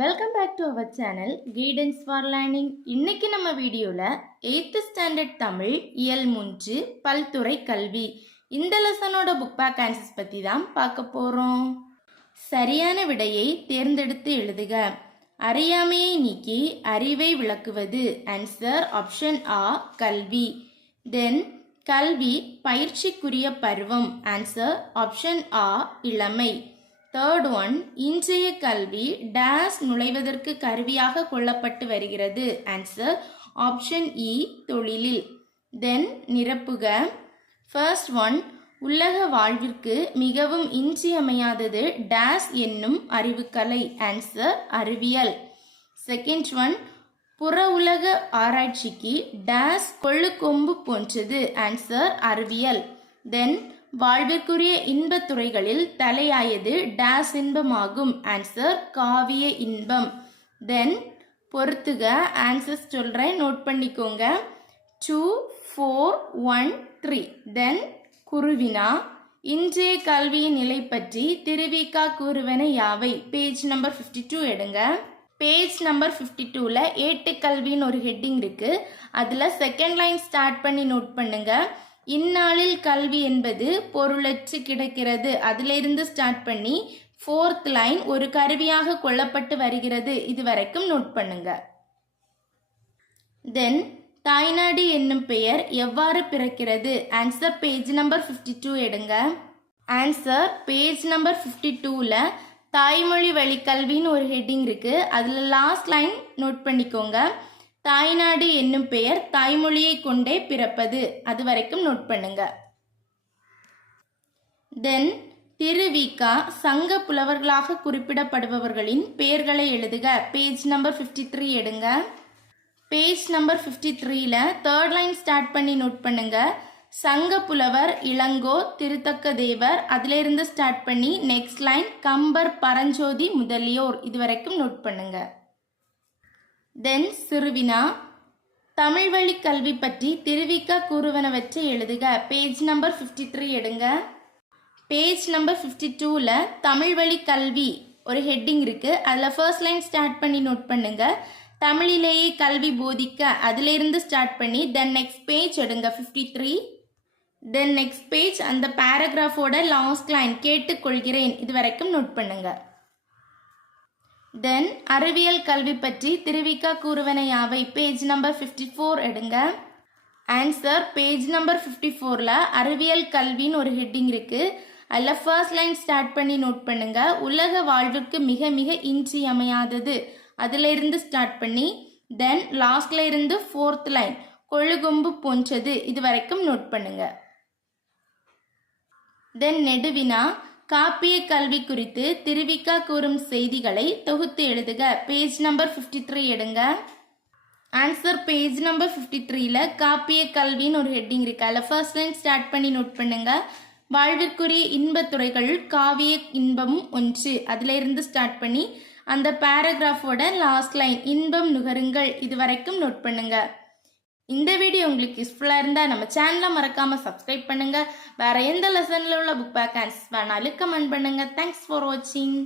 Welcome back to our channel guidance for learning. இன்னைக்கு நம்ம வீடியோவில் 8th ஸ்டாண்டர்ட் தமிழ் இயல் 3 பல்துறை கல்வி இந்த லெசனோட புக் பேக் ஆன்சர்ஸ் பற்றி தான் பார்க்க போகிறோம். சரியான விடையை தேர்ந்தெடுத்து எழுதுக. அறியாமையை நீக்கி அறிவை விளக்குவது. ஆன்சர் ஆப்ஷன் ஆ கல்வி. தென் கல்வி பயிற்சிக்குரிய பருவம். ஆன்சர் ஆப்ஷன் ஆ இளமை. தேர்ட் ஒன், இன்றைய கல்வி டேஸ் நுழைவதற்கு கருவியாக கொள்ளப்பட்டு வருகிறது. ஆன்சர் ஆப்ஷன் இ தொழிலில். தென் நிரப்புக. ஃபர்ஸ்ட் ஒன், உலக வாழ்விற்கு மிகவும் இன்றியமையாதது டேஸ் என்னும் அறிவுக்கலை. ஆன்சர் அறிவியல். செகண்ட் ஒன், புற உலக ஆராய்ச்சிக்கு டேஸ் கொள்ளுக்கொம்பு போன்றது. ஆன்சர் அறிவியல். தென் வாழ்விற்குரிய இன்பத் துறைகளில் தலையாயது டேஸ் இன்பமாகும். ஆன்சர் காவிய இன்பம். தென் பொறுத்துக. ஆன்சர்ஸ் சொல்கிறேன், நோட் பண்ணிக்கோங்க. 2, 4, 1, 3. தென் குருவினா, இன்றைய கல்வியின் நிலை பற்றி திருவிக்கா கூறுவன யாவை. பேஜ் நம்பர் 52 எடுங்க. பேஜ் நம்பர் 52ல ஏட்டுக்கல்வின்னு ஒரு ஹெட்டிங் இருக்கு. அதில் செகண்ட் லைன் ஸ்டார்ட் பண்ணி நோட் பண்ணுங்க. இந்நாளில் கல்வி என்பது பொருளற்று கிடக்கிறது. அதிலிருந்து ஸ்டார்ட் பண்ணி ஃபோர்த் லைன் ஒரு கருவியாக கொள்ளப்பட்டு வருகிறது. இது வரைக்கும் நோட் பண்ணுங்க. தென் தாய்நாடு என்னும் பெயர் எவ்வாறு பிறக்கிறது. ஆன்சர் பேஜ் நம்பர் 52 எடுங்க. ஆன்சர் பேஜ் நம்பர் 52ல தாய்மொழி வழி கல்வின்னு ஒரு ஹெட்டிங் இருக்கு. அதில் லாஸ்ட் லைன் நோட் பண்ணிக்கோங்க. தாய்நாடு என்னும் பெயர் தாய்மொழியை கொண்டே பிறப்பது. அது வரைக்கும் நோட் பண்ணுங்க. தென் திருவிக்கா சங்க புலவர்களாக குறிப்பிடப்படுபவர்களின் பெயர்களை எழுதுக. பேஜ் நம்பர் 53 எடுங்க. பேஜ் நம்பர் 53ல தேர்ட் லைன் ஸ்டார்ட் பண்ணி நோட் பண்ணுங்க. சங்க புலவர் இளங்கோ, திருத்தக்க தேவர், அதிலிருந்து ஸ்டார்ட் பண்ணி நெக்ஸ்ட் லைன் கம்பர், பரஞ்சோதி முதலியோர். இது வரைக்கும் நோட் பண்ணுங்க. தென் சிறுவினா, தமிழ் வழி கல்வி பற்றி திருவிக்கா கூறுவனவற்றை எழுதுக. பேஜ் நம்பர் 53 எடுங்க. பேஜ் நம்பர் 52ல தமிழ் வழி கல்வி ஒரு ஹெட்டிங் இருக்கு. அதில் ஃபர்ஸ்ட் லைன் ஸ்டார்ட் பண்ணி நோட் பண்ணுங்க. தமிழிலேயே கல்வி போதிக்க, அதிலிருந்து ஸ்டார்ட் பண்ணி தென் நெக்ஸ்ட் பேஜ் எடுங்க 53. தென் நெக்ஸ்ட் பேஜ் அந்த பேராகிராஃபோட லாஸ்ட் லைன் கேட்டுக்கொள்கிறேன். இது வரைக்கும் நோட் பண்ணுங்க. தென் அறிவியல் கல்வி பற்றி திருவிக்கா கூறுவன யாவை. பேஜ் நம்பர் 54 எடுங்க. ஆன்சர் பேஜ் நம்பர் 54ல அறிவியல் கல்வின்னு ஒரு ஹெட்டிங் இருக்கு. அதில் ஃபர்ஸ்ட் லைன் ஸ்டார்ட் பண்ணி நோட் பண்ணுங்க. உலக வாழ்விற்கு மிக மிக இன்றியமையாதது, அதிலிருந்து ஸ்டார்ட் பண்ணி தென் லாஸ்ட்ல இருந்து ஃபோர்த் லைன் கொள்ளுகொம்பு போன்றது. இது வரைக்கும் நோட் பண்ணுங்க. தென் நெடுவினா, காப்பிய கல்வி குறித்து திருவிக்கா கூறும் செய்திகளை தொகுத்து எழுதுக. பேஜ் நம்பர் 53 எடுங்க. ஆன்சர் பேஜ் நம்பர் 53ல காப்பிய கல்வின்னு ஒரு ஹெட்டிங் இருக்கு. அதில் ஃபர்ஸ்ட் லைன் ஸ்டார்ட் பண்ணி நோட் பண்ணுங்க. வாழ்விற்குரிய இன்பத் துறைகள் காவிய இன்பமும் ஒன்று. அதில் இருந்து ஸ்டார்ட் பண்ணி அந்த பேராகிராஃபோட லாஸ்ட் லைன் இன்பம் நுகருங்கள். இது வரைக்கும் நோட் பண்ணுங்க. இந்த வீடியோ உங்களுக்கு யூஸ்ஃபுல்லாக இருந்தால் நம்ம சேனலை மறக்காமல் சப்ஸ்கிரைப் பண்ணுங்கள். வேறு எந்த லெசனில் உள்ள புக் பேக் ஆன்சர்ஸ் வேணாலும் கமெண்ட் பண்ணுங்கள். தேங்க்ஸ் ஃபார் வாட்சிங்.